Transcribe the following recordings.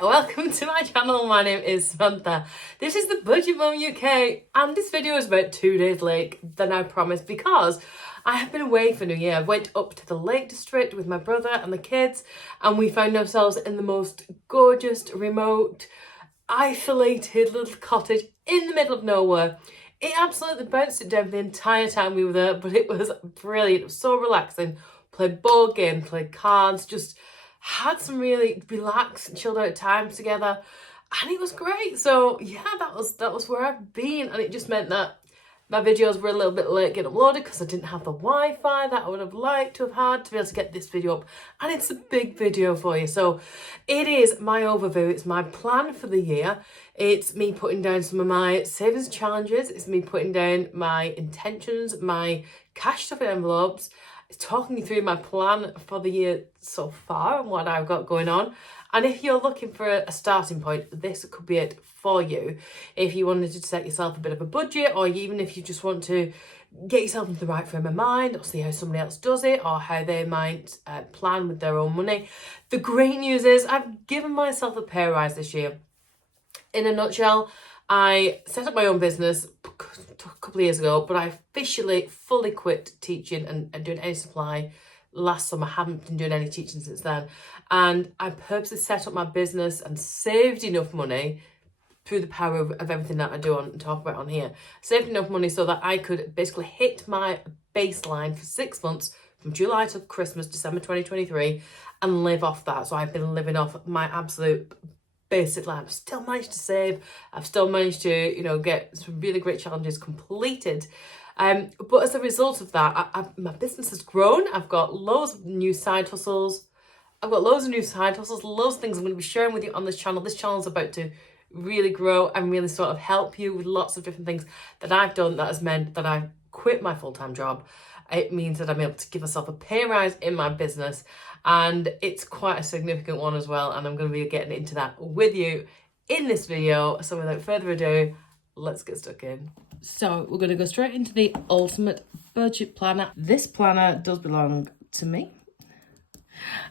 welcome to my channel. My name is Samantha. This is the Budget Mum UK, and this video is about 2 days late than I promised because I have been away for New Year. I went up to the Lake District with my brother and the kids, and we found ourselves in the most gorgeous, remote, isolated little cottage in the middle of nowhere. It absolutely bounced it down the entire time we were there, but it was brilliant. It was so relaxing. Played board games, played cards, just had some really relaxed, chilled out time together, and it was great. So yeah, that was where I've been, and it just meant that my videos were a little bit late getting uploaded because I didn't have the Wi-Fi that I would have liked to have had to be able to get this video up, and it's a big video for you. So it is my overview, it's my plan for the year, it's me putting down some of my savings challenges, it's me putting down my intentions, my cash stuffing envelopes, talking you through my plan for the year so far and what I've got going on. And if you're looking for a starting point, this could be it for you. If you wanted to set yourself a bit of a budget, or even if you just want to get yourself into the right frame of mind, or see how somebody else does it, or how they might plan with their own money. The great news is I've given myself a pay rise this year. In a nutshell, I set up my own business a couple of years ago, but I officially fully quit teaching and doing any supply last summer. I haven't been doing any teaching since then. And I purposely set up my business and saved enough money through the power of everything that I do and talk about on here. Saved enough money so that I could basically hit my baseline for 6 months from July to Christmas, December 2023, and live off that. So I've been living off my absolute basic life. I've still managed to save. I've still managed to, get some really great challenges completed. But as a result of that, my business has grown. I've got loads of new side hustles. Loads of things I'm going to be sharing with you on this channel. This channel is about to really grow and really sort of help you with lots of different things that I've done that has meant that I've quit my full-time job. It means that I'm able to give myself a pay rise in my business, and it's quite a significant one as well, and I'm going to be getting into that with you in this video. So without further ado, let's get stuck in. So we're going to go straight into the ultimate budget planner. This planner does belong to me,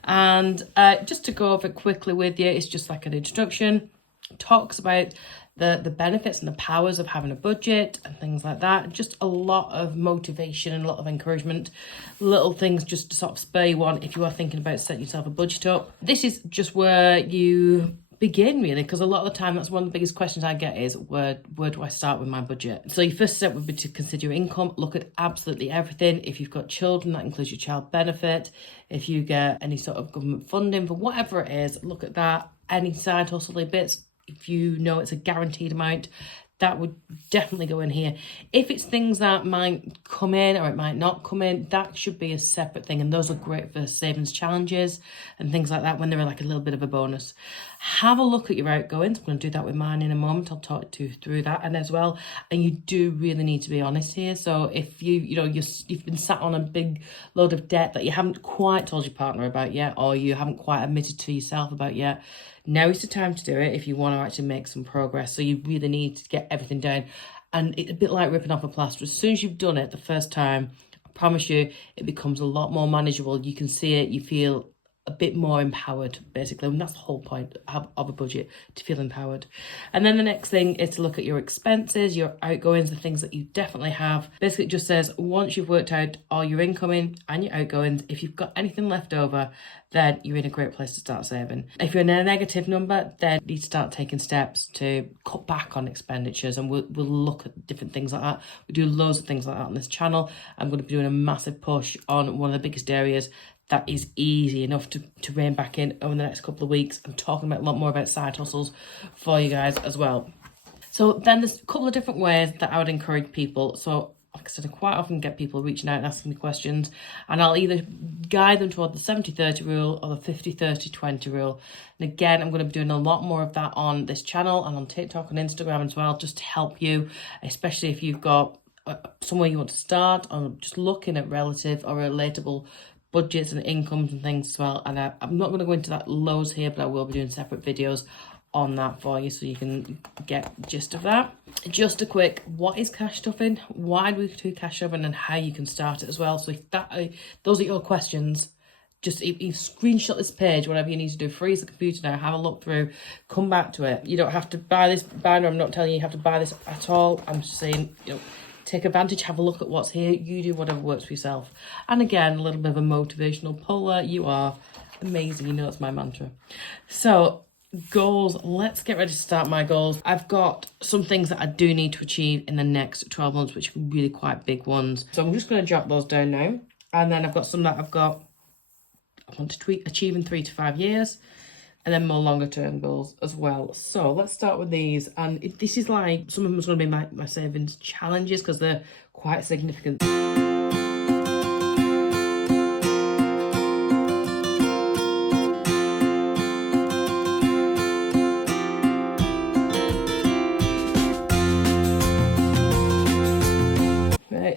and just to go over it quickly with you, it's just like an introduction. Talks about the benefits and the powers of having a budget and things like that. Just a lot of motivation and a lot of encouragement, little things just to sort of spur you on if you are thinking about setting yourself a budget up. This is just where you begin, really, because a lot of the time that's one of the biggest questions I get is where do I start with my budget? So your first step would be to consider your income. Look at absolutely everything. If you've got children, that includes your child benefit. If you get any sort of government funding for whatever it is, look at that. Any side hustle bits, if you know it's a guaranteed amount, that would definitely go in here. If it's things that might come in or it might not come in, that should be a separate thing. And those are great for savings challenges and things like that when they're like a little bit of a bonus. Have a look at your outgoings. I'm going to do that with mine in a moment. I'll talk to you through that and as well. And you do really need to be honest here. So if you've been sat on a big load of debt that you haven't quite told your partner about yet, or you haven't quite admitted to yourself about yet, now is the time to do it if you want to actually make some progress. So you really need to get everything down. And it's a bit like ripping off a plaster. As soon as you've done it the first time, I promise you, it becomes a lot more manageable. You can see it, you feel a bit more empowered, basically. And that's the whole point of a budget, to feel empowered. And then the next thing is to look at your expenses, your outgoings, the things that you definitely have. Basically, it just says once you've worked out all your incoming and your outgoings, if you've got anything left over, then you're in a great place to start saving. If you're in a negative number, then you need to start taking steps to cut back on expenditures, and we'll look at different things like that. We do loads of things like that on this channel. I'm going to be doing a massive push on one of the biggest areas that is easy enough to rein back in over the next couple of weeks. I'm talking about a lot more about side hustles for you guys as well. So then there's a couple of different ways that I would encourage people. So like I said, I quite often get people reaching out and asking me questions, and I'll either guide them toward the 70-30 rule or the 50-30-20 rule. And again, I'm going to be doing a lot more of that on this channel and on TikTok and Instagram as well, just to help you, especially if you've got somewhere you want to start, or just looking at relative or relatable budgets and incomes and things as well. And I'm not going to go into that loads here, but I will be doing separate videos on that for you so you can get the gist of that. Just a quick, what is cash stuffing? Why do we do cash stuffing, and how you can start it as well. So if those are your questions, just if you screenshot this page, whatever you need to do, freeze the computer now, have a look through, come back to it. You don't have to buy this binder. I'm not telling you have to buy this at all. I'm just saying, you know, take advantage, have a look at what's here. You do whatever works for yourself. And again, a little bit of a motivational puller. You are amazing. You know, that's my mantra. So goals, let's get ready to start my goals. I've got some things that I do need to achieve in the next 12 months, which are really quite big ones. So I'm just going to jot those down now. And then I've got some that I want to achieve in 3 to 5 years, and then more longer term goals as well. So let's start with these. And this is like, some of them is going to be my savings challenges because they're quite significant.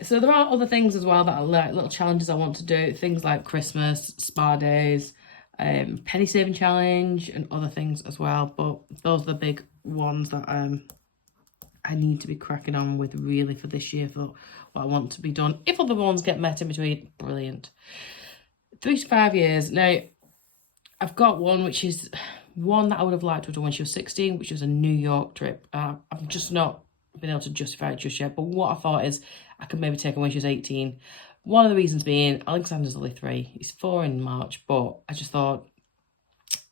So there are other things as well that are like little challenges I want to do. Things like Christmas, spa days, penny saving challenge and other things as well. But those are the big ones that I need to be cracking on with really for this year for what I want to be done. If other ones get met in between, brilliant. 3 to 5 years. Now, I've got one which is one that I would have liked to have done when she was 16, which was a New York trip. I've just not been able to justify it just yet. But what I thought is I could maybe take her when she was 18. One of the reasons being Alexander's only 3. He's 4 in March. But I just thought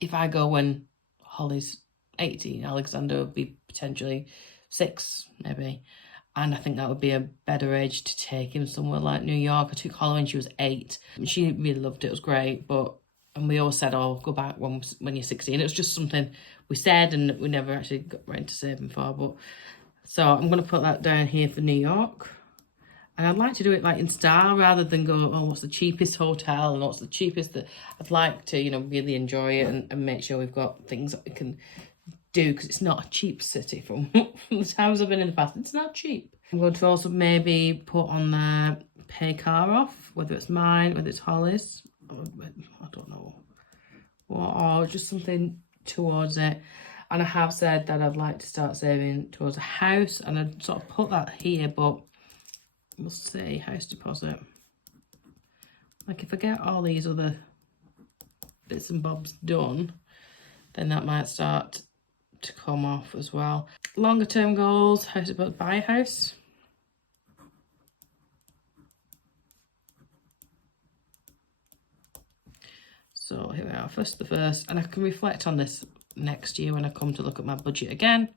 if I go when Holly's 18, Alexander would be potentially 6 maybe. And I think that would be a better age to take him somewhere like New York. I took Holly when she was 8. And she really loved it. It was great. And we always said, oh, go back when you're 16. It was just something we said and we never actually got around to saving for. So I'm going to put that down here for New York. And I'd like to do it like in style rather than go, oh, what's the cheapest hotel and what's the cheapest that I'd like to, you know, really enjoy it and make sure we've got things that we can do because it's not a cheap city from the times I've been in the past. It's not cheap. I'm going to also maybe put on the pay car off, whether it's mine, whether it's Holly's, I don't know, or just something towards it. And I have said that I'd like to start saving towards a house, and I'd sort of put that here, but we'll see, house deposit. Like if I get all these other bits and bobs done, then that might start to come off as well. Longer term goals, house deposit, buy a house. So here we are, the first, and I can reflect on this next year when I come to look at my budget again.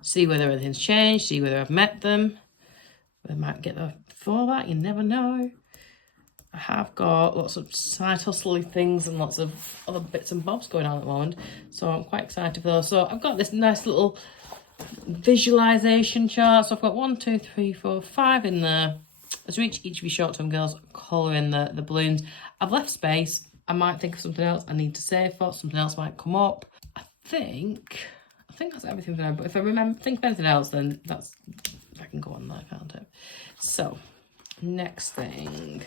See whether anything's changed, see whether I've met them. I might get there before that, you never know. I have got lots of side hustling things and lots of other bits and bobs going on at the moment. So I'm quite excited for those. So I've got this nice little visualization chart. So I've got 1, 2, 3, 4, 5 in there. As we each of you short-term girls colour in the balloons. I've left space. I might think of something else I need to save for. Something else might come up. I think that's everything for now. But if I think of anything else, then I can go on there, can't I? So, next thing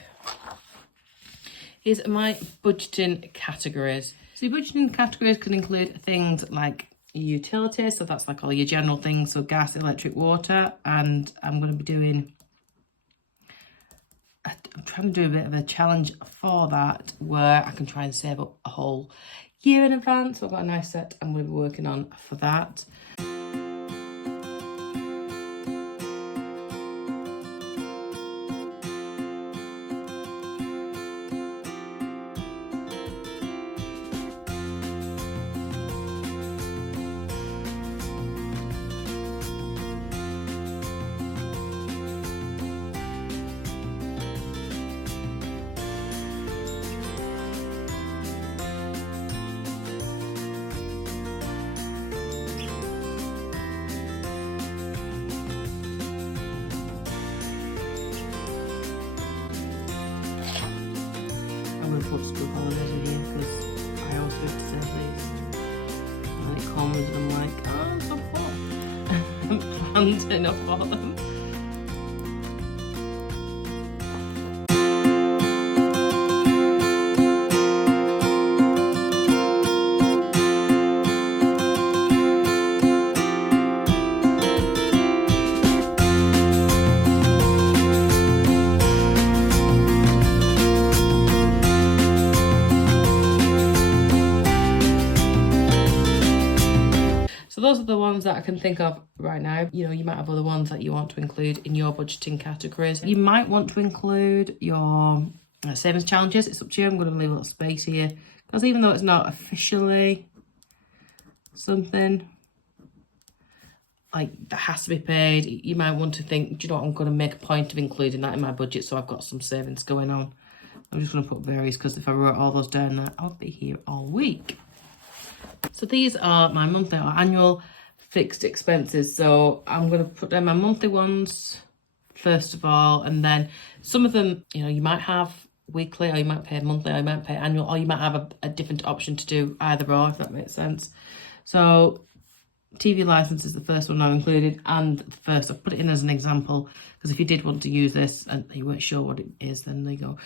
is my budgeting categories. So your budgeting categories can include things like utilities. So that's like all your general things. So gas, electric, water. And I'm going to be doing... I'm trying to do a bit of a challenge for that where I can try and save up a whole year in advance. So I've got a nice set I'm going to be working on for that. Put school holidays in here because I always have to save these. And it comes and I'm like, oh, I'm so full. I'm planned enough for them. So those are the ones that I can think of right now. You know, you might have other ones that you want to include in your budgeting categories. You might want to include your savings challenges. It's up to you. I'm going to leave a little space here because even though it's not officially something like that has to be paid, you might want to think, do you know what, I'm going to make a point of including that in my budget so I've got some savings going on. I'm just going to put various because if I wrote all those down there, I'll be here all week. So these are my monthly or annual fixed expenses. So I'm going to put down my monthly ones first of all, and then some of them, you know, you might have weekly, or you might pay monthly, or you might pay annual, or you might have a different option to do either or, if that makes sense. So TV license is the first one I've included, and the first I've put it in as an example because if you did want to use this and you weren't sure what it is, then there you go.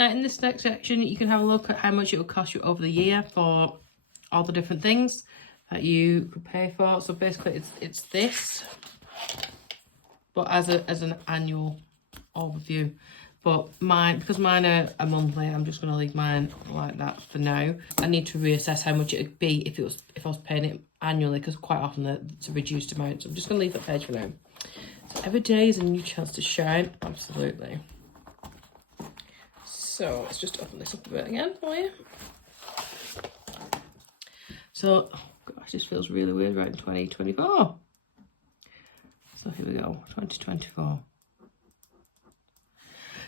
In this next section, you can have a look at how much it will cost you over the year for all the different things that you could pay for. So basically, it's this, but as an annual overview. But because mine are monthly, I'm just going to leave mine like that for now. I need to reassess how much it would be if I was paying it annually, because quite often it's a reduced amount. So I'm just going to leave that page for now. So every day is a new chance to shine. Absolutely. So let's just open this up a bit again for you. So, oh gosh, this feels really weird, right, in 2024. So here we go, 2024.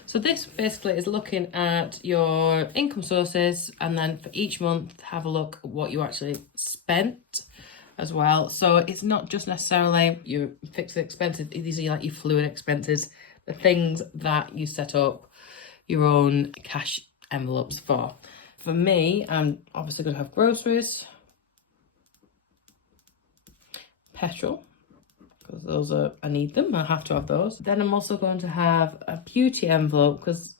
So this basically is looking at your income sources, and then for each month, have a look at what you actually spent as well. So it's not just necessarily your fixed expenses, these are like your fluid expenses, the things that you set up your own cash envelopes for. For me, I'm obviously going to have groceries, petrol, because those I need them, I have to have those. Then I'm also going to have a beauty envelope because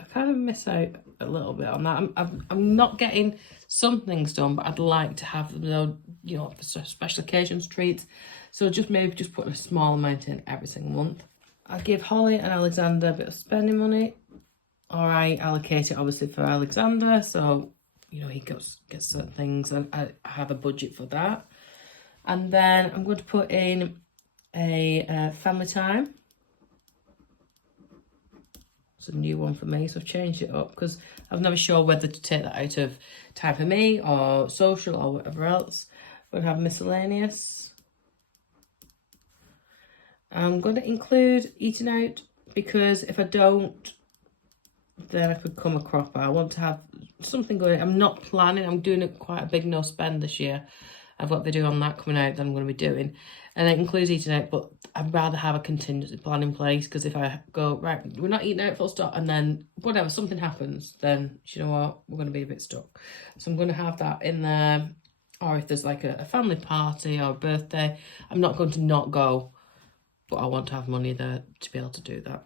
I kind of miss out a little bit on that. I'm not getting some things done, but I'd like to have them, you know, for special occasions, treats. So maybe putting a small amount in every single month. I give Holly and Alexander a bit of spending money. Or I allocate it obviously for Alexander, so you know he gets certain things, and I have a budget for that. And then I'm going to put in a family time. It's a new one for me, so I've changed it up because I was never sure whether to take that out of time for me or social or whatever else. We're going to have miscellaneous. I'm going to include eating out because if I don't, then I could come a cropper. I want to have something going. I'm not planning. I'm doing quite a big no spend this year. I've got a video on that coming out that I'm going to be doing. And it includes eating out, but I'd rather have a contingency plan in place because if I go, right, we're not eating out full stop, and then whatever, something happens, then you know what, we're going to be a bit stuck. So I'm going to have that in there. Or if there's like a family party or a birthday, I'm not going to not go, but I want to have money there to be able to do that.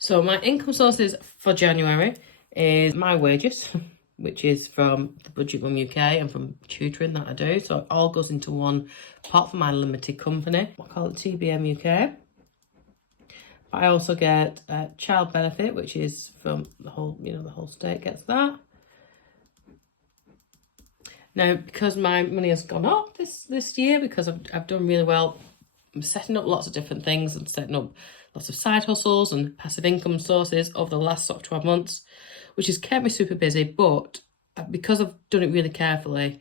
So my income sources for January is my wages, which is from the Budget Mum UK and from tutoring that I do. So it all goes into one pot for my limited company. I call it TBM UK. I also get child benefit, which is from the whole, the whole state gets that. Now, because my money has gone up this year, because I've done really well, I'm setting up lots of different things and setting up lots of side hustles and passive income sources over the last sort of 12 months, which has kept me super busy. But because I've done it really carefully,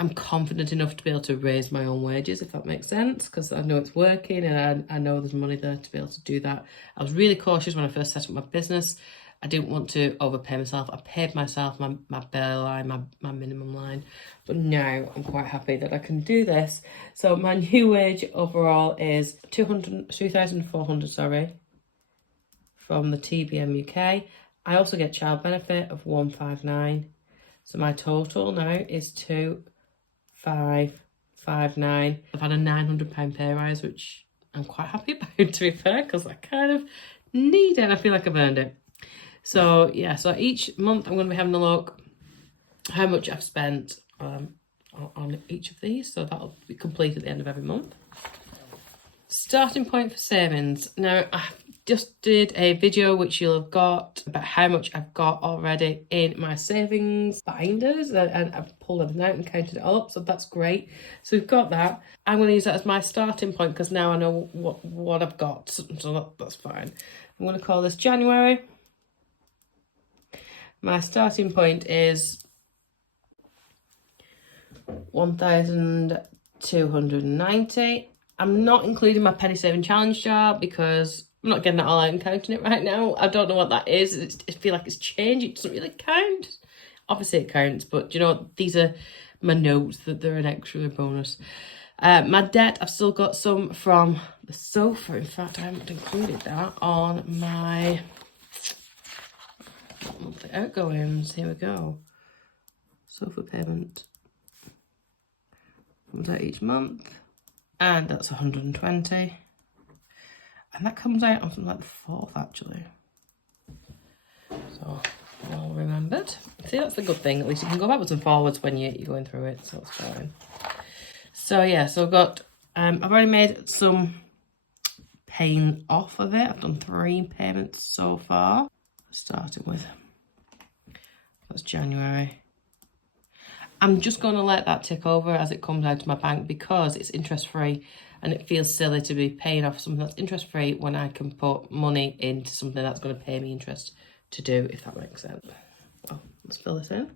I'm confident enough to be able to raise my own wages, if that makes sense, because I know it's working and I know there's money there to be able to do that. I was really cautious when I first set up my business. I didn't want to overpay myself. I paid myself my bare line, my minimum line. But now I'm quite happy that I can do this. So my new wage overall is 2,400, sorry, from the TBM UK. I also get child benefit of 159. So my total now is 2,559. I've had a £900 pay rise, which I'm quite happy about, to be fair, because I kind of need it and I feel like I've earned it. So yeah, so each month I'm going to be having a look how much I've spent on each of these. So that'll be complete at the end of every month. Starting point for savings. Now, I just did a video which you'll have got about how much I've got already in my savings binders, and I've pulled everything out and counted it up, so that's great. So we've got that. I'm going to use that as my starting point because now I know what I've got, so that's fine. I'm going to call this January. My starting point is 1,290. I'm not including my penny saving challenge jar because I'm not getting that all out and counting it right now. I don't know what that is. I feel like it's changed. It doesn't really count. Obviously it counts, but you know, these are my notes, that they're an extra bonus. My debt, I've still got some from the sofa. In fact, I haven't included that on my monthly outgoings. Here we go. Sofa payment comes out each month, and that's 120, and that comes out on something like the 4th actually. So well remembered. See, that's the good thing. At least you can go backwards and forwards when you're going through it, so it's fine. So yeah, so I've got I've already made some paying off of it. I've done 3 payments so far, starting with, that's January. I'm just going to let that tick over as it comes out of my bank because it's interest free, and it feels silly to be paying off something that's interest free when I can put money into something that's going to pay me interest to do, if that makes sense. Well, let's fill this in.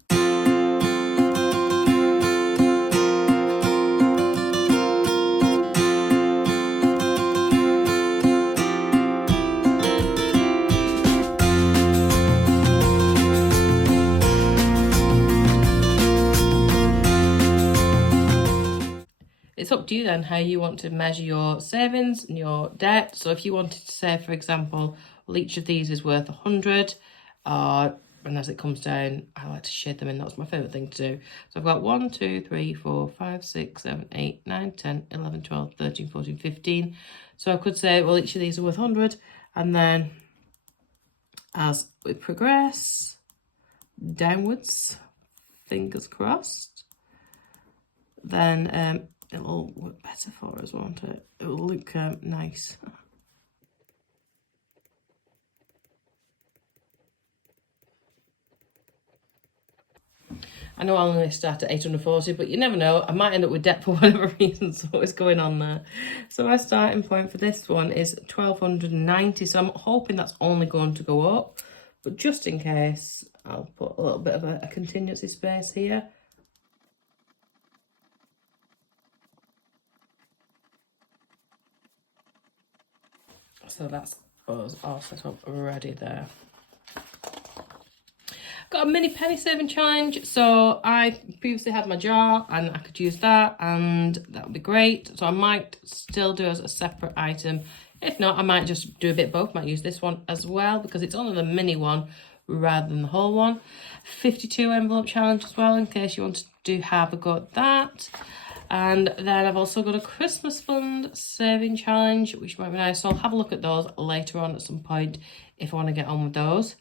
It's up to you then how you want to measure your savings and your debt. So if you wanted to say, for example, well, each of these is worth 100, and as it comes down, I like to shade them in. That's my favourite thing to do. So I've got 1, 2, 3, 4, 5, 6, 7, 8, 9, 10, 11, 12, 13, 14, 15. So I could say, well, each of these are worth 100. And then as we progress downwards, fingers crossed, then it'll work better for us, won't it? It will look nice. I know I'll only start at 840, but you never know. I might end up with debt for whatever reason, so what's going on there? So my starting point for this one is 1,290. So I'm hoping that's only going to go up, but just in case, I'll put a little bit of a contingency space here. So that's us all set up ready there. Got a mini penny saving challenge. So I previously had my jar and I could use that, and that would be great. So I might still do as a separate item. If not, I might just do a bit of both. Might use this one as well because it's only the mini one rather than the whole one. 52 envelope challenge as well, in case you want to have a go at that. And then I've also got a Christmas fund saving challenge, which might be nice. So I'll have a look at those later on at some point if I want to get on with those.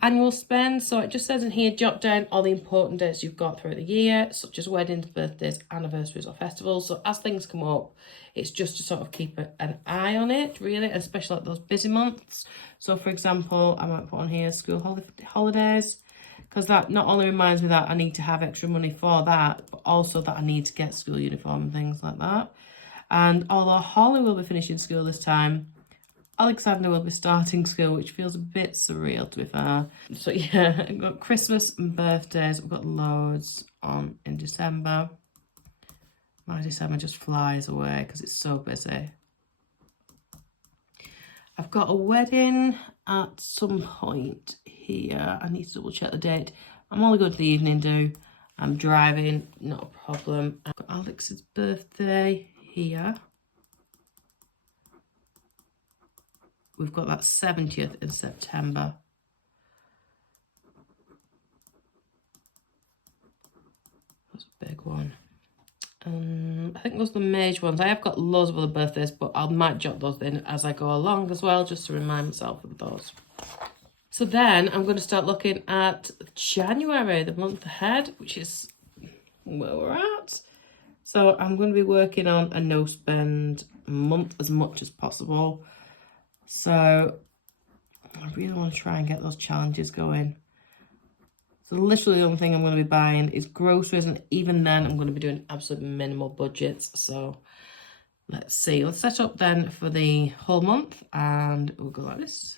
annual spend. So it just says in here, jot down all the important dates you've got throughout the year, such as weddings, birthdays, anniversaries or festivals. So as things come up, it's just to sort of keep an eye on it, really, especially like those busy months. So for example, I might put on here school holidays, because that not only reminds me that I need to have extra money for that, but also that I need to get school uniform and things like that. And although Holly will be finishing school this time, Alexander will be starting school, which feels a bit surreal, to be fair. So yeah, I've got Christmas and birthdays. We've got loads on in December. My December just flies away because it's so busy. I've got a wedding at some point here. I need to double check the date. I'm only going to the evening do. I'm driving, not a problem. I've got Alex's birthday here. We've got that 70th in September. That's a big one. I think those are the major ones. I have got loads of other birthdays, but I might jot those in as I go along as well, just to remind myself of those. So then I'm going to start looking at January, the month ahead, which is where we're at. So I'm going to be working on a no spend month as much as possible. So I really want to try and get those challenges going. So literally the only thing I'm going to be buying is groceries, and even then I'm going to be doing absolute minimal budgets. So let's see. Let's set up then for the whole month, and we'll go like this.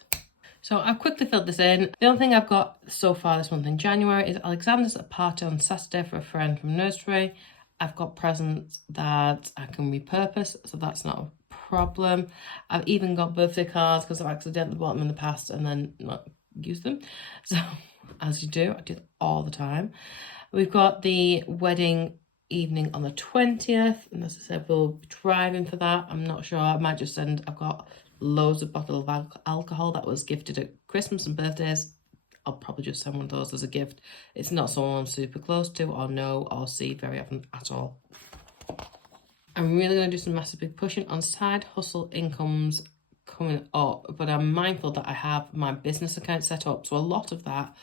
So I've quickly filled this in. The only thing I've got so far this month in January is Alexander's at a party on Saturday for a friend from nursery. I've got presents that I can repurpose, so that's not a problem. I've even got birthday cards because I've accidentally bought them in the past and then not used them. So as you do, I do it all the time. We've got the wedding evening on the 20th, and as I said, we'll be driving for that. I'm not sure. I might just send. I've got loads of bottles of alcohol that was gifted at Christmas and birthdays. I'll probably just send one of those as a gift. It's not someone I'm super close to or know or see very often at all. I'm really going to do some massive big pushing on side hustle incomes coming up, but I'm mindful that I have my business account set up, so a lot of that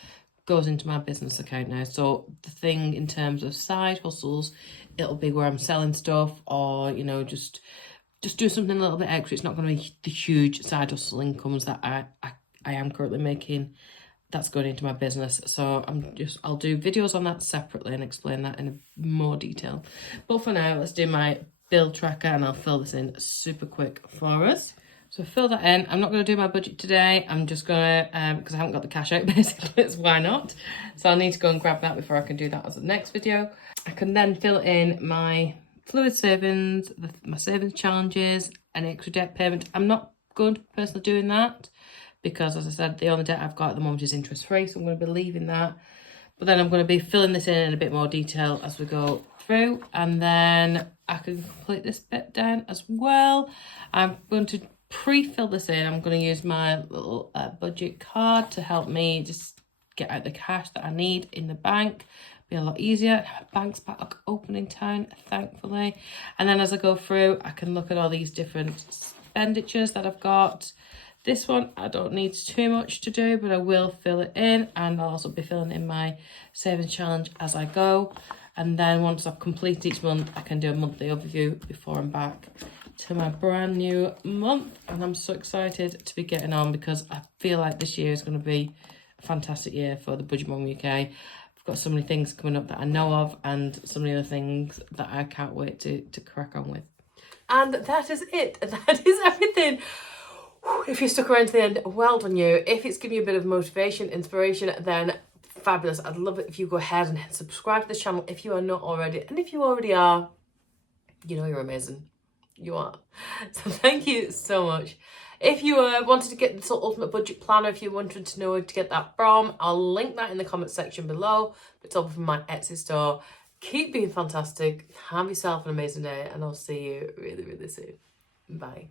goes into my business account now. So the thing in terms of side hustles, it'll be where I'm selling stuff or, you know, just do something a little bit extra. It's not going to be the huge side hustle incomes that I am currently making. That's going into my business. So I'll do videos on that separately and explain that in more detail. But for now, let's do my bill tracker, and I'll fill this in super quick for us. So fill that in. I'm not going to do my budget today. I'm just going to, because I haven't got the cash out basically, it's why not. So I'll need to go and grab that before I can do that as the next video. I can then fill in my fluid savings, my savings challenges, any extra debt payment. I'm not going to be personally doing that because, as I said, the only debt I've got at the moment is interest free. So I'm going to be leaving that. But then I'm going to be filling this in a bit more detail as we go through. And then I can complete this bit down as well. I'm going to pre-fill this in. I'm going to use my little budget card to help me just get out the cash that I need in the bank. Be a lot easier. Bank's back open in town, thankfully. And then as I go through, I can look at all these different expenditures that I've got. This one, I don't need too much to do, but I will fill it in, and I'll also be filling in my savings challenge as I go. And then once I've completed each month, I can do a monthly overview before I'm back to my brand new month. And I'm so excited to be getting on because I feel like this year is going to be a fantastic year for the Budget Mum UK. I've got so many things coming up that I know of, and so many other things that I can't wait to crack on with. And that is it. That is everything. If you stuck around to the end, well done you. If it's giving you a bit of motivation, inspiration, then fabulous. I'd love it if you go ahead and subscribe to the channel if you are not already. And if you already are, you know you're amazing. You are. So thank you so much. If you wanted to get this ultimate budget planner, if you wanted to know where to get that from, I'll link that in the comment section below. It's over from my Etsy store. Keep being fantastic. Have yourself an amazing day, and I'll see you really, really soon. Bye.